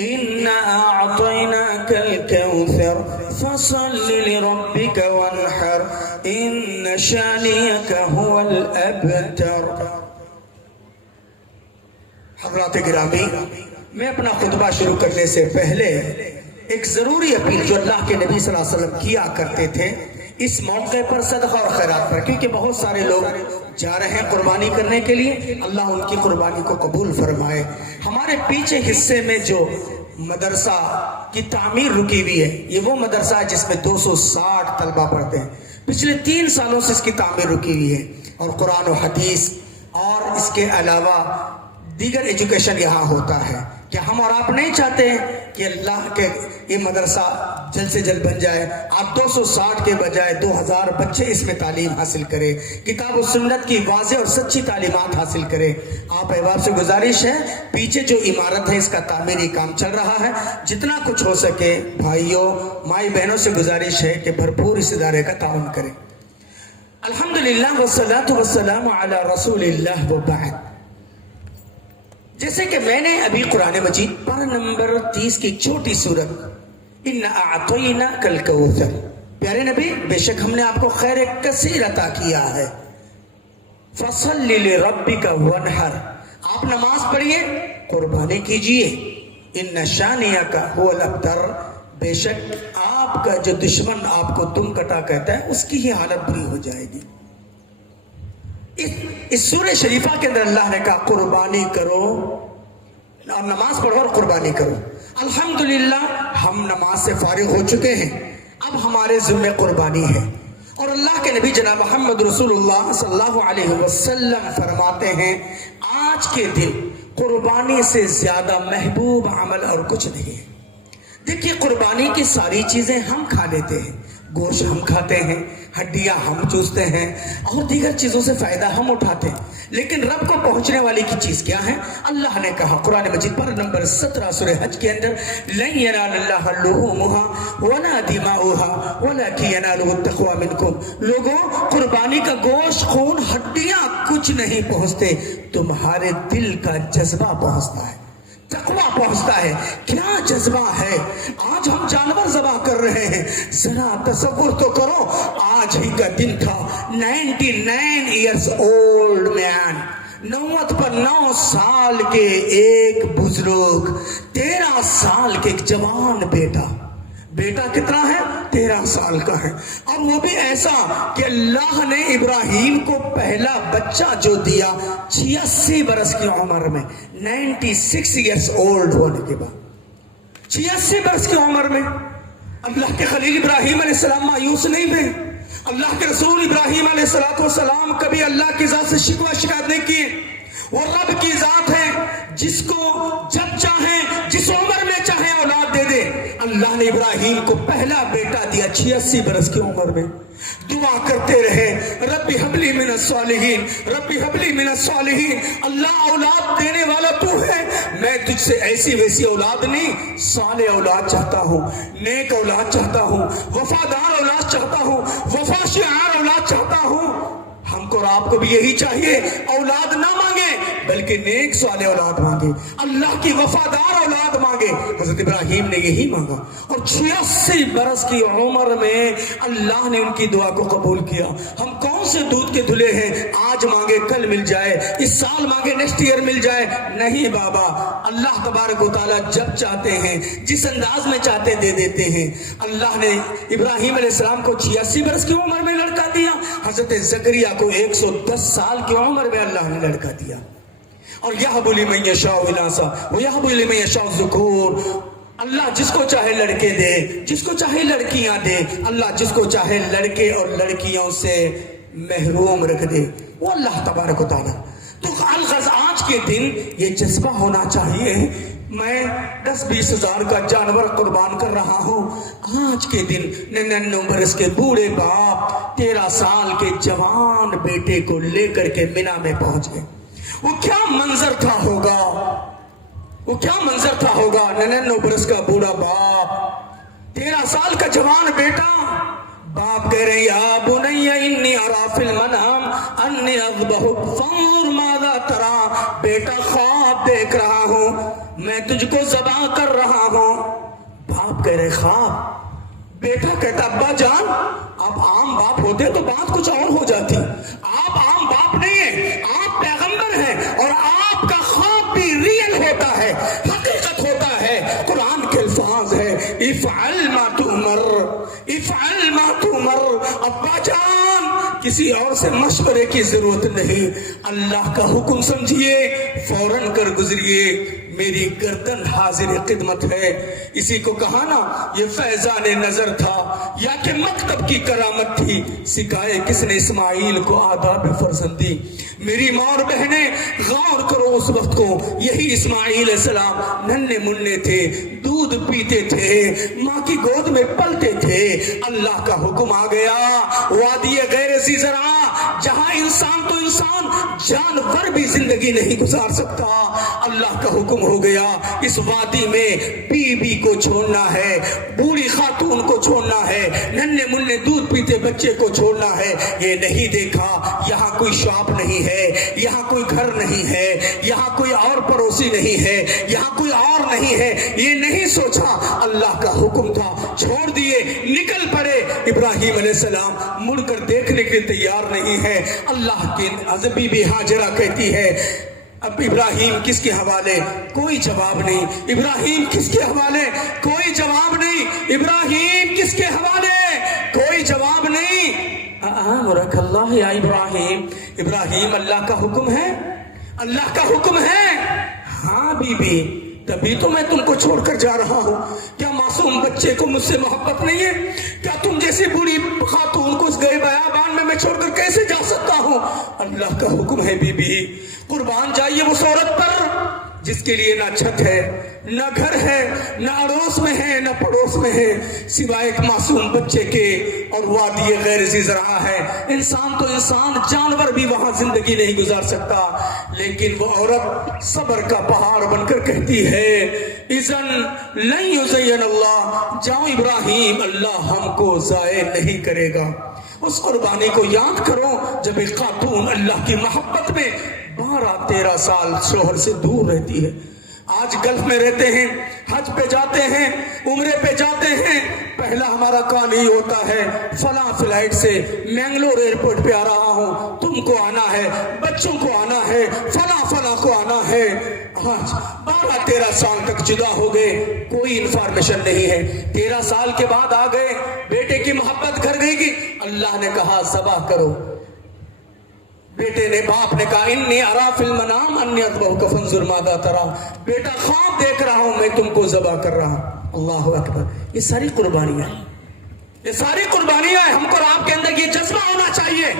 إنا أعطيناك الكوثر فصل لربك وانحر إن شانئك هو الأبتر. حضرات گرامی، میں اپنا خطبہ شروع کرنے سے پہلے ایک ضروری اپیل جو اللہ کے نبی صلی اللہ علیہ وسلم کیا کرتے تھے اس موقع پر صدقہ اور خیرات پر، کیونکہ بہت سارے لوگ جا رہے ہیں قربانی کرنے کے لیے، اللہ ان کی قربانی کو قبول فرمائے. ہمارے پیچھے حصے میں جو مدرسہ کی تعمیر رکی ہوئی ہے، یہ وہ مدرسہ ہے جس میں 260 طلبہ پڑھتے ہیں. پچھلے 3 سالوں سے اس کی تعمیر رکی ہوئی ہے، اور قرآن و حدیث اور اس کے علاوہ دیگر ایجوکیشن یہاں ہوتا ہے. کیا ہم اور آپ نہیں چاہتے کہ اللہ کے یہ مدرسہ جلد سے جلد بن جائے؟ آپ 260 کے بجائے 2000 بچے اس میں تعلیم حاصل کرے، کتاب و سنت کی واضح اور سچی تعلیمات حاصل کرے. آپ احباب سے گزارش ہے، پیچھے جو عمارت ہے اس کا تعمیری کام چل رہا ہے، جتنا کچھ ہو سکے بھائیوں مائی بہنوں سے گزارش ہے کہ بھرپور اس ادارے کا تعاون کریں. الحمدللہ والصلاة والسلام علی رسول اللہ وبعد. جیسے کہ میں نے ابھی قرآن مجید پارہ نمبر 30 کی چھوٹی سورت اِنَّا أَعْطَيْنَاكَ الْكَوْثَرَ، پیارے نبی بے شک ہم نے آپ کو خیر کثیر عطا کیا ہے. فَصَلِّ لِرَبِّكَ وَانْحَرْ، آپ نماز پڑھیے، قربانی کیجئے. إِنَّ شَانِئَكَ هُوَ الْأَبْتَرُ، بے شک آپ کا جو دشمن آپ کو دم کٹا کہتا ہے اس کی ہی حالت بری ہو جائے گی. اس سورہ شریفہ کے اندر اللہ نے کہا قربانی کرو اور نماز پڑھو اور قربانی کرو. الحمدللہ ہم نماز سے فارغ ہو چکے ہیں، اب ہمارے ذمہ قربانی ہے. اور اللہ کے نبی جناب محمد رسول اللہ صلی اللہ علیہ وسلم فرماتے ہیں آج کے دن قربانی سے زیادہ محبوب عمل اور کچھ نہیں ہے. دیکھیے قربانی کی ساری چیزیں ہم کھا لیتے ہیں، گوشت ہم کھاتے ہیں، ہڈیاں ہم چوستے ہیں اور دیگر چیزوں سے فائدہ ہم اٹھاتے ہیں، لیکن رب کو پہنچنے والی کی چیز کیا ہے؟ اللہ نے کہا قرآن مجید پر نمبر 17 سورہ حج کے اندر لَن يَنَالَ اللَّهَ لُحُومُهَا وَلَا دِمَاؤُهَا وَلَكِنْ يَنَالُهُ التَّقْوَىٰ مِنكُمْ. لوگوں قربانی کا گوشت خون ہڈیاں کچھ نہیں پہنچتے، تمہارے دل کا جذبہ پہنچتا ہے، تقویٰ پہنچتا ہے. کیا جذبہ ہے؟ آج ہم جانور ذبح کر رہے ہیں، ذرا تصور تو کرو آج ہی کا دن تھا 99 ایئرز اولڈ مین، 99 سال کے ایک بزرگ، 13 سال کے ایک جوان بیٹا کتنا ہے؟ 13 سال کا ہے. اور وہ بھی ایسا کہ اللہ نے ابراہیم کو پہلا بچہ جو دیا 86 برس کی عمر میں، 96 ایئرز اولڈ ہونے کے بعد، 86 برس کی عمر میں. اللہ کے خلیل ابراہیم علیہ السلام مایوس نہیں ہوئے. اللہ کے رسول ابراہیم علیہ السلام کبھی اللہ کی ذات سے شکوہ شکایت نہیں کیے. وہ رب کی ذات ہے جس کو جب چاہیں جس عمر میں چاہیں اولاد دے دے. اللہ نے ابراہیم کو پہلا بیٹا دیا 86 برس کی عمر میں. دعا کرتے رہے ربی حبلی من الصالحین، ربی حبلی من الصالحین. اللہ اولاد دینے والا تو ہے، میں تجھ سے ایسی ویسی اولاد نہیں، صالح اولاد چاہتا ہوں، نیک اولاد چاہتا ہوں، وفادار اولاد چاہتا ہوں، وفا شعار اولاد چاہتا ہوں. ہم کو اور آپ کو بھی یہی چاہیے، اولاد نہ مانگے بلکہ نیک صالح اولاد مانگے، اللہ کی وفادار اولاد مانگے. حضرت ابراہیم نے یہی مانگا اور 86 برس کی عمر میں اللہ نے ان کی دعا کو قبول کیا. ہم کون سے دودھ کے دھلے ہیں؟ آج مانگے کل مل جائے، اس سال مانگے نیکسٹ ایئر مل جائے. نہیں بابا، اللہ تبارک و تعالیٰ جب چاہتے ہیں جس انداز میں چاہتے دے دیتے ہیں. اللہ نے ابراہیم علیہ السلام کو 86 برس کی عمر میں لڑکا دیا، حضرت زکریا کو 110 سال کی عمر میں اللہ نے لڑکا دیا. اور یہب لمن یشاء اناثا ویہب لمن یشاء الذکور. اللہ جس کو چاہے لڑکے دے، جس کو چاہے لڑکیاں دے. اللہ جس کو چاہے لڑکے اور لڑکیوں سے محروم رکھ دے، وہ اللہ تبارک و تعالیٰ. تو الغرض آج کے دن یہ جذبہ ہونا چاہیے، میں 10-20 ہزار کا جانور قربان کر رہا ہوں. آج کے دن 99 برس کے بوڑھے باپ 13 سال کے جوان بیٹے کو لے کر کے مینا میں پہنچ گئے. وہ کیا منظر تھا ہوگا، وہ کیا منظر تھا ہوگا. 99 برس کا بوڑھا باپ، 13 سال کا جوان بیٹا. باپ کہہ رہے ہیں یا بنی انی ارا فی المنام انی اذبحک فانظر ماذا تری. بیٹا خواب دیکھ رہا ہوں، میں تجھ کو ذبح کر رہا ہوں۔ باپ کہہ رہے خواب؟ بیٹا کہتا ابا جان آپ عام باپ ہوتے تو بات کچھ اور ہو جاتی، آپ عام باپ نہیں ہیں، آپ پیغمبر ہیں، اور آپ کا خواب بھی ریئل ہوتا ہے، حقیقت ہوتا ہے۔ قرآن کے الفاظ ہے افعل ما تؤمر، افعل ما تؤمر۔ ابا جان کسی اور سے مشورے کی ضرورت نہیں، اللہ کا حکم سمجھیے، فوراً کر گزریے، میری گردن حاضر خدمت ہے۔ اسی کو کہا نا یہ فیضان نظر تھا یا کہ مکتب کی کرامت تھی، سکھائے کس نے اسماعیل کو آداب فرزندی۔ میری ماں اور بہنیں غور کرو اس وقت کو، یہی اسماعیل علیہ السلام ننھے منھے تھے، دودھ پیتے تھے، ماں کی گود میں پلتے تھے، اللہ کا حکم آ گیا وادی غیر ذی زرع، جہاں انسان تو انسان جانور بھی زندگی نہیں گزار سکتا، اللہ کا حکم ہو گیا اس وادی میں بیوی کو چھوڑنا ہے، بوڑھی خاتون کو چھوڑنا ہے، ننھے منھے دودھ پیتے بچے کو چھوڑنا ہے۔ یہ نہیں دیکھا یہاں کوئی شاپ نہیں ہے، یہاں کوئی گھر نہیں ہے، یہاں کوئی اور پڑوسی نہیں ہے، یہاں کوئی اور نہیں ہے، یہ نہیں سوچا، اللہ کا حکم تھا، چھوڑ دیے، نکل پڑے۔ ابراہیم علیہ السلام مڑ کر دیکھنے کے تیار نہیں ہے۔ اللہ کے عزبی بھی ہاجرہ کہتی ہے اب ابراہیم کس کے حوالے؟ کوئی جواب نہیں۔ ابراہیم کس کے حوالے؟ کوئی جواب نہیں۔ ابراہیم کس کے حوالے؟ کوئی جواب نہیں۔ امرک اللہ یا ابراہیم، ابراہیم اللہ کا حکم ہے، اللہ کا حکم ہے۔ ہاں بی بی تبھی تو میں تم کو چھوڑ کر جا رہا ہوں، کیا معصوم بچے کو مجھ سے محبت نہیں ہے؟ کیا تم جیسی بوڑھی خاتون کو اس گئے بیابان میں چھوڑ کر کیسے جا سکتا ہوں؟ اللہ کا حکم ہے بی بی، قربان جائیے اس عورت پر جس کے لیے نہ چھت ہے، نہ گھر ہے، نہ اڑوس میں ہے، نہ پڑوس میں ہے، سوائے ایک معصوم بچے کے، اور وادی غیر ذی زرع ہے، انسان تو انسان جانور بھی وہاں زندگی نہیں گزار سکتا۔ لیکن وہ عورت صبر کا پہاڑ بن کر کہتی ہے اذن لن یزین اللہ، جاؤ ابراہیم اللہ ہم کو ضائع نہیں کرے گا۔ اس قربانی کو یاد کرو جب ایک خاتون اللہ کی محبت میں 12-13 سال شوہر سے دور رہتی ہے۔ آج گلف میں رہتے ہیں، حج پہ جاتے ہیں، عمرے پہ جاتے ہیں، پہلا ہمارا کام یہ ہوتا ہے فلاں فلائٹ سے مینگلور ایئرپورٹ پہ آ رہا ہوں، تم کو آنا ہے، بچوں کو آنا ہے، فلاں فلاں کو آنا ہے۔ آج 12-13 سال تک جدا ہو گئے، کوئی انفارمیشن نہیں ہے۔ 13 سال کے بعد آ گئے، بیٹے کی محبت گھر گئی گی، اللہ نے کہا ذبح کرو۔ بیٹے نے، باپ نے کہا انی ارا فی المنام انی اذبحک فانظر ماذا تری، بیٹا خواب دیکھ رہا ہوں میں تم کو ذبح کر رہا ہوں۔ اللہ اکبر۔ یہ ساری قربانیاں ہیں، یہ ساری قربانیاں ہیں۔ ہم کو اور آپ کے اندر یہ جذبہ ہونا چاہیے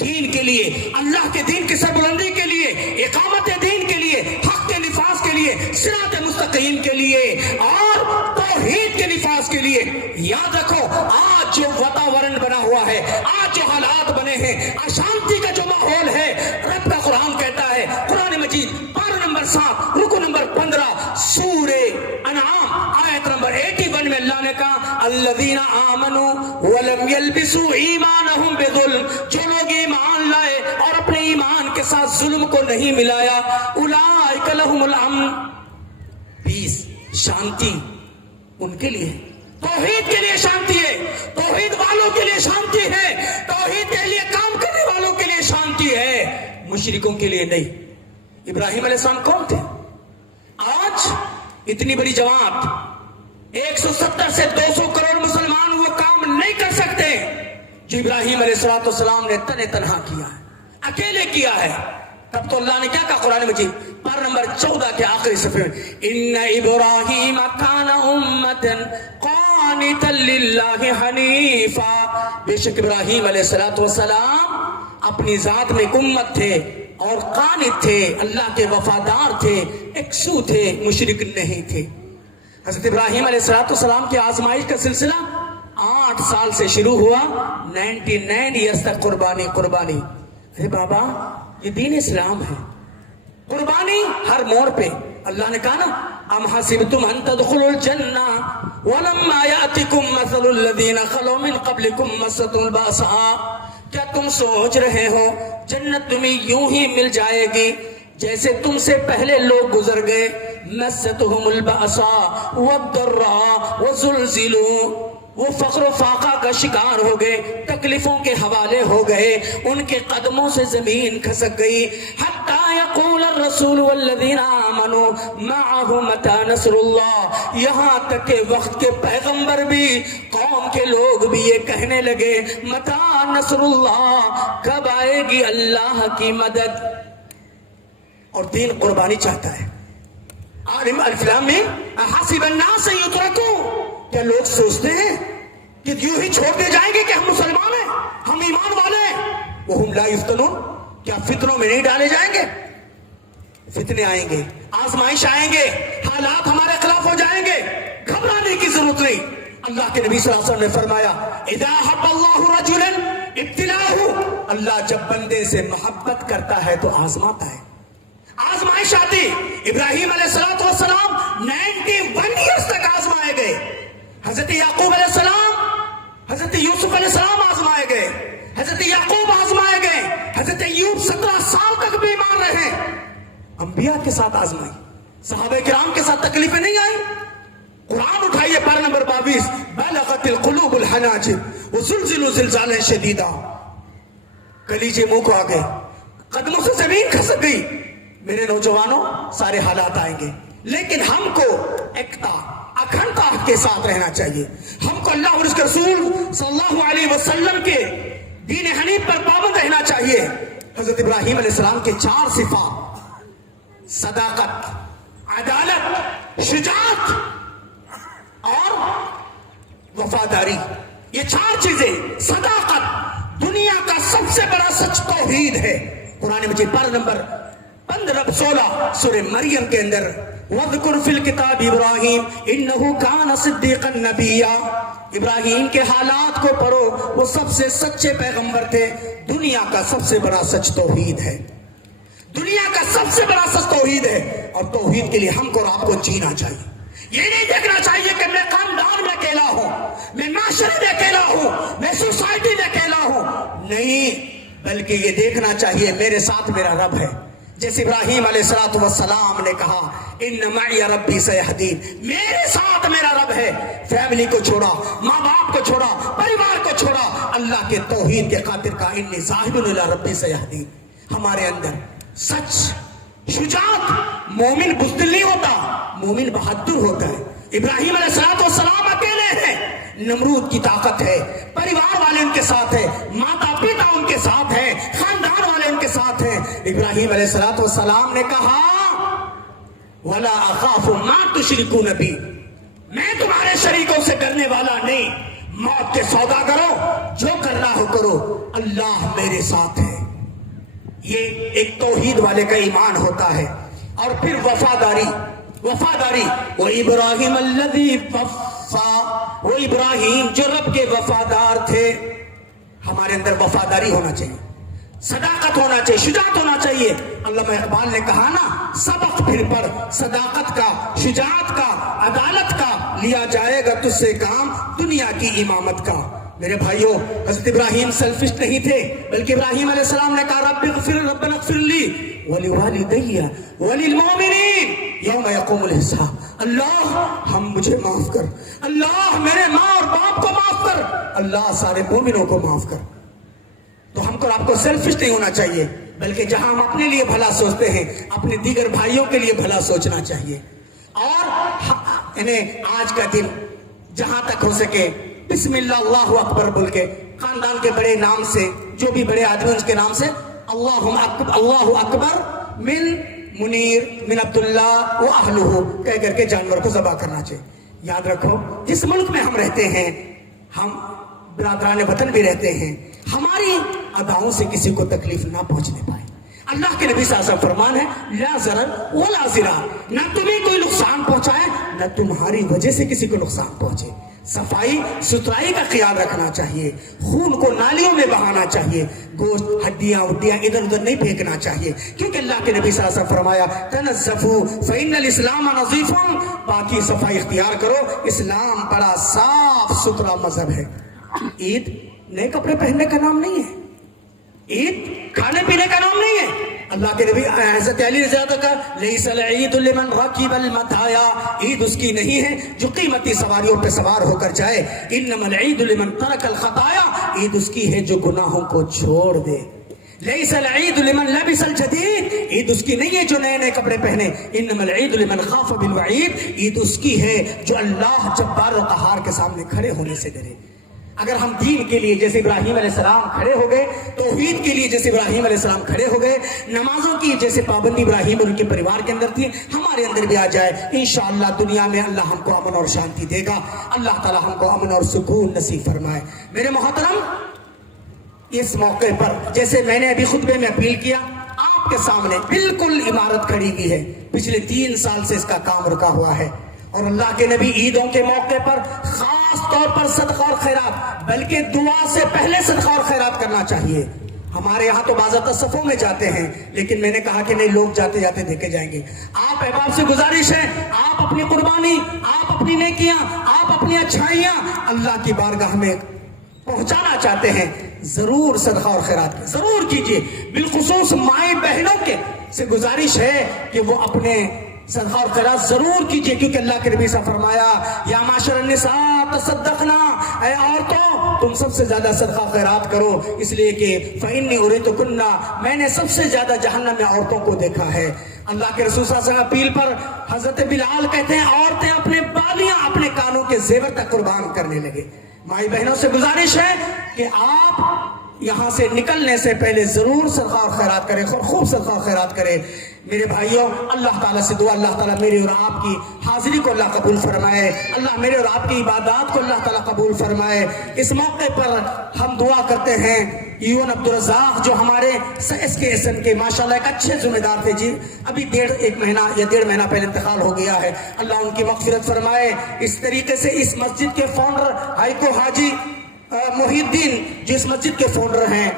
دین کے لیے، اللہ کے دین کی سربلندی کے لیے، اقامت دین کے لیے، حق کے نفاذ کے لیے، صراط مستقیم کے لیے، اور توحید کے نفاذ کے لیے۔ یاد رکھو آج جو واتاورن بنا ہوا ہے، آج جو حالات بنے ہیں، اشانتی کا جو ماحول ہے، رب کا قرآن کہتا ہے، قرآن مجید پارہ نمبر 7 رکو نمبر 15 سورہ انعام آیت نمبر 81 میں اللہ نے کہا الذین آمنوا ولم یلبسوا ایمانہم بظلم، جو لوگ ایمان لائے اور اپنے ایمان کے ساتھ ظلم کو نہیں ملایا، اولئک لہم الامن، پیس، شانتی ان کے لیے، توحید کے لیے شانتی ہے، توحید والوں کے لیے شانتی ہے، توحید کے لیے کام کرنے والوں کے لیے شانتی ہے، مشرکوں کے لیے نہیں۔ ابراہیم علیہ السلام کون تھے؟ آج اتنی بڑی جماعت 170 سے 200 کروڑ مسلمان وہ کام نہیں کر سکتے جو ابراہیم علیہ السلام نے تنہا کیا ہے، اکیلے کیا ہے۔ تب تو اللہ نے کیا کہا قرآن مجید پارہ نمبر 14 کے آخری صفحے میں ان ابراہیم کان امۃ قانتا للہ حنیفا، بے شک ابراہیم علیہ السلام اپنی ذات میں ایک امت تھے اور قانت تھے، اللہ کے وفادار تھے، یکسو تھے، مشرک نہیں تھے۔ حضرت ابراہیم علیہ السلام کی آزمائش کا سلسلہ 8 سال سے شروع ہوا، 99 ایئرز تک قربانی۔ ارے بابا یہ دین اسلام ہے، قربانی ہر موڑ پہ۔ اللہ نے کہا نا ام حسبتم ان تدخلوا الجنہ ولما یأتکم مثل الذین خلوا من قبلکم مستهم البأساء، کیا تم سوچ رہے ہو جنت تمہیں یوں ہی مل جائے گی جیسے تم سے پہلے لوگ گزر گئے. مستهم البأساء والضراء وزلزلوا، وہ فقر و فاقہ کا شکار ہو گئے، تکلیفوں کے حوالے ہو گئے، ان کے قدموں سے زمین کھسک گئی. حتی یقول الرسول والذین آمنوا معه متی نصر اللہ، یہاں تک کہ وقت کے پیغمبر بھی، قوم کے لوگ بھی یہ کہنے لگے متی نصر اللہ، کب آئے گی اللہ کی مدد. اور دین قربانی چاہتا ہے. عالم الفلام میں حسب الناس یترکوا، کیا لوگ سوچتے ہیں کہ یوں ہی چھوڑ دے جائیں گے کہ ہم مسلمان ہیں، ہم ایمان والے ہیں؟ وہم لا یفتنون، کیا فتنوں میں نہیں ڈالے جائیں گے؟ فتنے آئیں گے، آزمائش آئیں گے، حالات ہمارے خلاف ہو جائیں گے، گھبرانے کی ضرورت نہیں. اللہ کے نبی صلی اللہ علیہ وسلم نے فرمایا اذا حب اللہ رجلا ابتلاہ، اللہ جب بندے سے محبت کرتا ہے تو آزماتا ہے. آزمائش آتی. ابراہیم علیہ السلام 91 ایئرز تک آزمائے گئے. حضرت یعقوب علیہ السلام، حضرت یوسف علیہ السلام آزمائے گئے، حضرت یعقوب آزمائے گئے، حضرت ایوب 17 سال تک بیمار رہے. انبیاء کے ساتھ آزمائی، صحابہ کرام کے ساتھ تکلیفیں نہیں آئی. قرآن اٹھائیے پارہ نمبر 22، بلغت القلوب الحناجر وزلزلوا زلزالا شدیدا، کلیجے منہ کو آ گئے، قدموں سے زمین کھسک گئی. میرے نوجوانوں، سارے حالات آئیں گے، لیکن ہم کو ایکتا اکھنڈتا کے ساتھ رہنا چاہیے. ہم کو اللہ اور اس کے رسول صلی اللہ علیہ وسلم کے دین حنیف پر پابند رہنا چاہیے. حضرت ابراہیم علیہ السلام کے 4 صفات، صداقت، عدالت، شجاعت اور وفاداری، یہ 4 چیزیں. صداقت، دنیا کا سب سے بڑا سچ توحید ہے. قرآن مجید پارہ نمبر 15-16 سورہ مریم کے اندر وَذْكُرْ فِي الْكِتَابِ ابراہیم اِنَّهُ كَانَ صِدِّيقًا نَبِيًّا، ابراہیم کے حالات کو پڑھو، وہ سب سے سچے پیغمبر تھے. دنیا کا سب سے بڑا سچ توحید ہے، دنیا کا سب سے بڑا سچ توحید ہے. اور توحید کے لیے ہم کو اور آپ کو جینا چاہیے. یہ نہیں دیکھنا چاہیے کہ میں خاندان میں اکیلا ہوں، میں معاشرے میں اکیلا ہوں، میں سوسائٹی میں اکیلا ہوں. نہیں، بلکہ یہ دیکھنا چاہیے میرے ساتھ میرا رب ہے. جیسے ابراہیم علیہ السلام نے کہا ان معی ربی سیہدین، میرے ساتھ میرا رب ہے. فیملی کو چھوڑا، ماں باپ کو چھوڑا، پریوار کو چھوڑا، اللہ کے توحید کے خاطر کا انی ذاہب الی ربی سیہدین. ہمارے اندر سچ، شجاعت، مومن بزدل نہیں ہوتا، مومن بہادر ہوتا ہے. ابراہیم علیہ السلام اکیلے ہیں، نمرود کی طاقت ہے، پریوار والے ان کے ساتھ ہیں، ماتا پتا ان کے ساتھ ہیں، خاندان والے ان کے ساتھ ہیں. ابراہیم علیہ السلام نے کہا وَلَا أَخَافُ مَا تُشْرِكُونَ بِي، میں تمہارے شریکوں سے ڈرنے والا نہیں. موت کے سودا کرو، جو کرنا ہو کرو، اللہ میرے ساتھ ہے. یہ ایک توحید والے کا ایمان ہوتا ہے. اور پھر وفاداری، وفاداری. وہ ابراہیم الذی وفا، وہ ابراہیم جو رب کے وفادار تھے. ہمارے اندر وفاداری ہونا چاہیے، صداقت ہونا چاہیے، شجاعت ہونا چاہیے. علامہ اقبال نے کہا نا، سبق پھر پر صداقت کا، شجاعت کا، عدالت کا، لیا جائے گا تجھ سے کام دنیا کی امامت کا. میرے بھائیوں، حضرت ابراہیم سیلفش نہیں تھے، بلکہ ابراہیم علیہ السلام نے کہا ربنا اغفر لی ولوالدی وللمؤمنین یوم یقوم الحساب. اللہ ہم مجھے معاف کر، اللہ میرے ماں اور باپ کو معاف کر، اللہ سارے مومنوں کو معاف کر. تو ہم کو آپ کو سیلفش نہیں ہونا چاہیے، بلکہ جہاں ہم اپنے لیے بھلا سوچتے ہیں، اپنے دیگر بھائیوں کے لیے بھلا سوچنا چاہیے. اور انہیں آج کا دن جہاں تک ہو سکے بسم اللہ اللہ اکبر بول کے، خاندان کے بڑے نام سے، جو بھی بڑے آدمی اس کے نام سے اللہ اکبر من منیر من عبداللہ و اہلہ کہہ کر کے جانور کو ذبح کرنا چاہیے. یاد رکھو، جس ملک میں ہم رہتے ہیں، ہم برادران وطن بھی رہتے ہیں، ہماری اداؤں سے کسی کو تکلیف نہ پہنچنے پائے. اللہ کے نبی صلی اللہ علیہ وسلم فرمان ہے لا ضرر ولا ضرار، نہ تمہیں کوئی نقصان پہنچائے نہ تمہاری وجہ سے کسی کو نقصان پہنچے. صفائی ستھرائی کا خیال رکھنا چاہیے، خون کو نالیوں میں بہانا چاہیے، گوشت ہڈیاں وڈیاں ادھر ادھر نہیں پھینکنا چاہیے، کیونکہ اللہ کے نبی صلی اللہ علیہ وسلم فرمایا تنزفوا فإن الاسلام نظیف، باقی صفائی اختیار کرو، اسلام بڑا صاف ستھرا مذہب ہے. عید نئے کپڑے پہننے کا نام نہیں ہے، عید کھانے پینے کا نام نہیں ہے. اللہ کے نبی حضرت علی رضی اللہ کا لیس العید لمن رکب المطایا، عید اس کی نہیں ہے جو قیمتی سواریوں پہ سوار ہو کر جائے، انما العید لمن ترک الخطایا، عید اس کی ہے جو گناہوں کو چھوڑ دے، لیس العید لمن لبس الجدید، عید اس کی نہیں ہے جو نئے نئے کپڑے پہنے، انما العید لمن خاف بالوعید، عید اس کی ہے جو اللہ جبار و قہار کے سامنے کھڑے ہونے سے ڈرے۔ اگر ہم دین کے لیے جیسے ابراہیم علیہ السلام کھڑے ہو گئے، توحید کے لیے جیسے ابراہیم علیہ السلام کھڑے ہو گئے، نمازوں کی جیسے پابندی ابراہیم اور ان کے پریوار کے اندر تھی، ہمارے اندر بھی آ جائے، انشاءاللہ دنیا میں اللہ ہم کو امن اور شانتی دے گا، اللہ تعالی ہم کو امن اور سکون نصیب فرمائے۔ میرے محترم، اس موقع پر جیسے میں نے ابھی خطبے میں اپیل کیا، آپ کے سامنے بالکل عمارت کھڑی ہوئی ہے، پچھلے 3 سال سے اس کا کام رکا ہوا ہے، اور اللہ کے نبی عیدوں کے موقع پر خاص طور پر صدقہ اور خیرات، بلکہ دعا سے پہلے صدقہ اور خیرات کرنا چاہیے۔ ہمارے یہاں تو باضابطہ صفوں میں جاتے ہیں، لیکن میں نے کہا کہ نہیں، لوگ جاتے جاتے دیکھے جائیں گے۔ آپ احباب سے گزارش ہے، آپ اپنی قربانی، آپ اپنی نیکیاں، آپ اپنی اچھائیاں اللہ کی بارگاہ میں پہنچانا چاہتے ہیں، ضرور صدقہ اور خیرات ضرور کیجیے۔ بالخصوص مائیں بہنوں کے سے گزارش ہے کہ وہ اپنے صدقہ اور خیرات ضرور کیجیے، کیونکہ اللہ کے نبی صلی اللہ علیہ وسلم فرمایا یا معاشر النساء تصدقنا، اے عورتوں تم سب سے زیادہ صدقہ خیرات کرو، اس لیے کہ فإنی أُرِیتُکُنَّ، میں نے سب سے زیادہ جہنم میں عورتوں کو دیکھا ہے۔ اللہ کے رسول صلی اللہ علیہ وسلم اپیل پر حضرت بلال کہتے ہیں عورتیں اپنے بالیاں اپنے کانوں کے زیور تک قربان کرنے لگے۔ مائی بہنوں سے گزارش ہے کہ آپ یہاں سے نکلنے سے پہلے ضرور صدقہ اور خیرات کریں، خوب صدقہ اور خیرات کریں۔ میرے بھائیوں، اللہ تعالیٰ سے دعا، اللہ تعالیٰ میری اور آپ کی حاضری کو اللہ قبول فرمائے، اللہ میرے اور آپ کی عبادات کو اللہ تعالیٰ قبول فرمائے۔ اس موقع پر ہم دعا کرتے ہیں یون عبدالرزاق جو ہمارے SKSN کے ماشاءاللہ ایک اچھے ذمہ دار تھے جی، ابھی 1.5 مہینہ پہلے انتقال ہو گیا ہے، اللہ ان کی مغفرت فرمائے۔ اس طریقے سے اس مسجد کے فاؤنڈر ہائیکو حاجی محی الدین جو اس مسجد کے فاؤنڈر ہیں،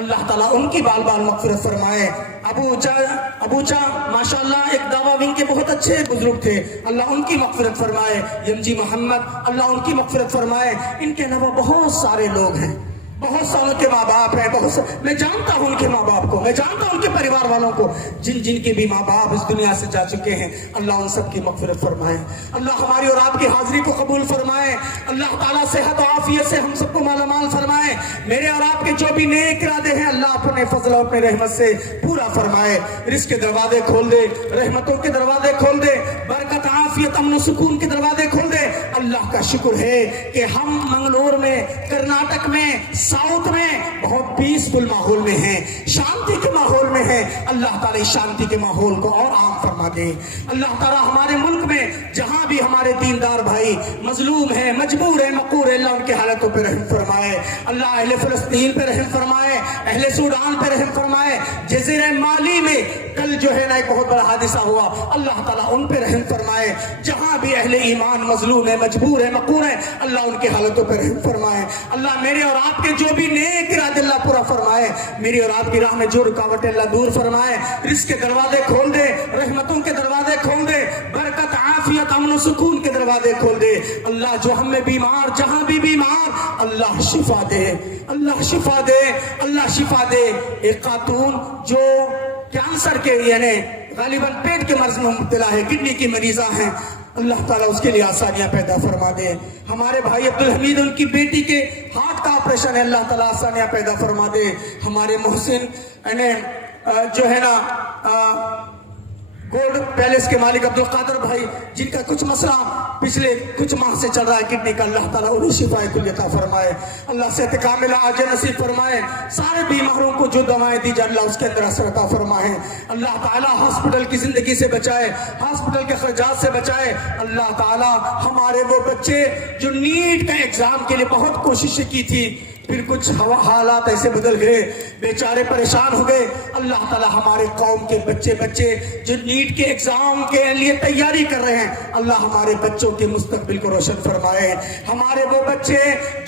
اللہ تعالیٰ ان کی بال بال مغفرت فرمائے۔ ابو چا ماشاءاللہ ایک دعویٰ ونگ کے بہت اچھے بزرگ تھے، اللہ ان کی مغفرت فرمائے۔ یمجی محمد، اللہ ان کی مغفرت فرمائے۔ ان کے علاوہ بہت سارے لوگ ہیں، بہت ساروں کے ماں باپ ہیں، میں جانتا ہوں ان کے ماں باپ کو، میں جانتا ہوں ان کے پریوار والوں کو، جن کے بھی ماں باپ اس دنیا سے جا چکے ہیں، اللہ ان سب کی مغفرت فرمائے۔ اللہ ہماری اور آپ کی حاضری کو قبول فرمائے، اللہ تعالیٰ صحت و عافیت سے ہم سب کو مالا مال فرمائے۔ میرے اور آپ کے جو بھی نیک ارادے ہیں اللہ اپنے فضل اور اپنے رحمت سے پورا فرمائے، رزق کے دروازے کھول دے، رحمتوں کے دروازے کھول دے، برکت عافیت امن و سکون کے دروازے کھول دے۔ اللہ کا شکر ہے کہ ہم منگلور میں، کرناٹک میں، ساؤتھ میں بہت پیسفل ماحول میں ہیں، شانتی کے ماحول میں ہیں۔ اللہ تعالیٰ شانتی کے ماحول کو اور عام فرما دے۔ اللہ تعالیٰ ہمارے ملک میں جہاں بھی ہمارے دیندار بھائی مظلوم ہیں، مجبور ہیں، مقہور ہیں، اللہ ان کے حالتوں پہ رحم فرمائے۔ اللہ اہل فلسطین پہ رحم فرمائے، اہل سوڈان پہ رحم فرمائے۔ جزیرہ مالی میں کل جو ہے نا ایک بہت بڑا حادثہ ہوا، اللہ تعالیٰ ان پہ رحم فرمائے۔ جہاں بھی اہل ایمان مظلوم ہیں، مجبور ہیں، مقہور ہیں، اللہ ان کے حالتوں پہ رحم فرمائے۔ اللہ میرے اور آپ کے جو بھی نیک ارادے اللہ پورا فرمائے، میری اور آپ کی راہ میں جو رکاوٹیں اللہ دور فرمائے، رزق کے دروازے کھول دے، رحمتوں کے دروازے کھول دے، برکت عافیت امن و سکون کے دروازے کھول دے۔ اللہ جو ہم میں بیمار، جہاں بھی بیمار، اللہ شفا دے، اللہ شفا دے، اللہ شفا دے۔ ایک خاتون جو کینسر کے یعنی غالباً پیٹ کے مرض میں مبتلا ہے، کڈنی کی مریضہ ہیں، اللہ تعالیٰ اس کے لیے آسانیاں پیدا فرما دے۔ ہمارے بھائی عبدالحمید ان کی بیٹی کے ہارٹ کا آپریشن ہے، اللہ تعالیٰ آسانیاں پیدا فرما دے۔ ہمارے محسن جو ہے نا گولڈ پیلس کے مالک عبدالقادر بھائی جن کا کچھ مسئلہ پچھلے کچھ ماہ سے چل رہا ہے کڈنی کا، اللہ تعالیٰ انہیں شفا کلیہ عطا فرمائے، اللہ صحت کاملہ عاجل نصیب فرمائے۔ سارے بیماروں کو جو دوائیں دی جائے اللہ اس کے اندر اثر عطا فرمائے۔ اللہ تعالیٰ ہاسپٹل کی زندگی سے بچائے، ہاسپٹل کے خرچات سے بچائے۔ اللہ تعالیٰ ہمارے وہ بچے جو نیٹ کا ایگزام کے لیے بہت کوششیں کی تھی، پھر کچھ حالات ایسے بدل گئے، بیچارے پریشان ہو گئے، اللہ تعالیٰ ہمارے قوم کے بچے جو نیٹ کے ایگزام کے لیے تیاری کر رہے ہیں، اللہ ہمارے بچوں کے مستقبل کو روشن فرمائے۔ ہمارے وہ بچے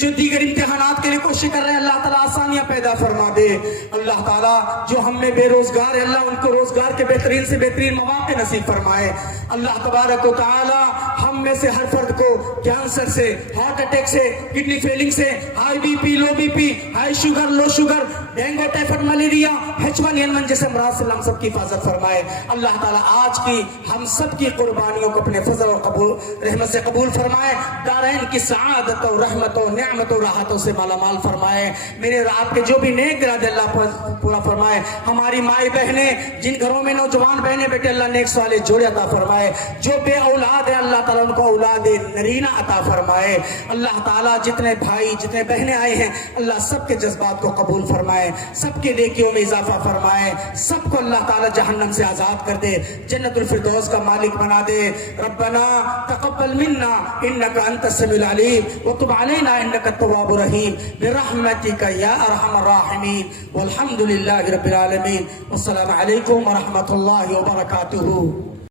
جو دیگر امتحانات کے لیے کوشش کر رہے ہیں، اللہ تعالیٰ آسانیاں پیدا فرما دے۔ اللہ تعالیٰ جو ہم میں بے روزگار ہے، اللہ ان کو روزگار کے بہترین سے بہترین مواقع نصیب فرمائے۔ اللہ تبارک و تعالیٰ ہم میں سے ہر فرد کو کینسر سے، ہارٹ اٹیک سے، کڈنی فیلنگ سے، high B P, low B P, high sugar, low sugar, dengue typhoid malaria H1N1 جیسے امراض سے ہم سب کی حفاظت فرمائے. اللہ تعالیٰ آج کی ہم سب کی قربانیوں کو اپنے فضل اور قبول رحمت سے قبول فرمائے. دارین کی سعادت و رحمت و نعمت و راحتوں سے مالا مال فرمائے. میرے اور آپ کے جو بھی نیک ارادے اللہ پورا فرمائے. ہماری مائیں بہنیں جن گھروں میں نوجوان بہنیں بیٹے اللہ نیک صالح جوڑے عطا فرمائے. جو بے اولاد ہیں اللہ تعالیٰ ان کو اولاد نرینہ عطا فرمائے. اللہ تعالیٰ جتنے بھائی جتنے بہنیں آئے ہیں اللہ سب کے جذبات کو قبول فرمائے. سب کے نیکیوں میں اضافہ فرمائے. سب کو اللہ تعالیٰ جہنم سے آزاد کر دے. جنت الفردوس کا مالک بنا دے. ربنا تقبل منا انك انت السميع العليم وتب علينا انك التواب الرحيم برحمتك يا ارحم الراحمين والحمد لله رب العالمين والسلام عليكم ورحمة الله وبركاته.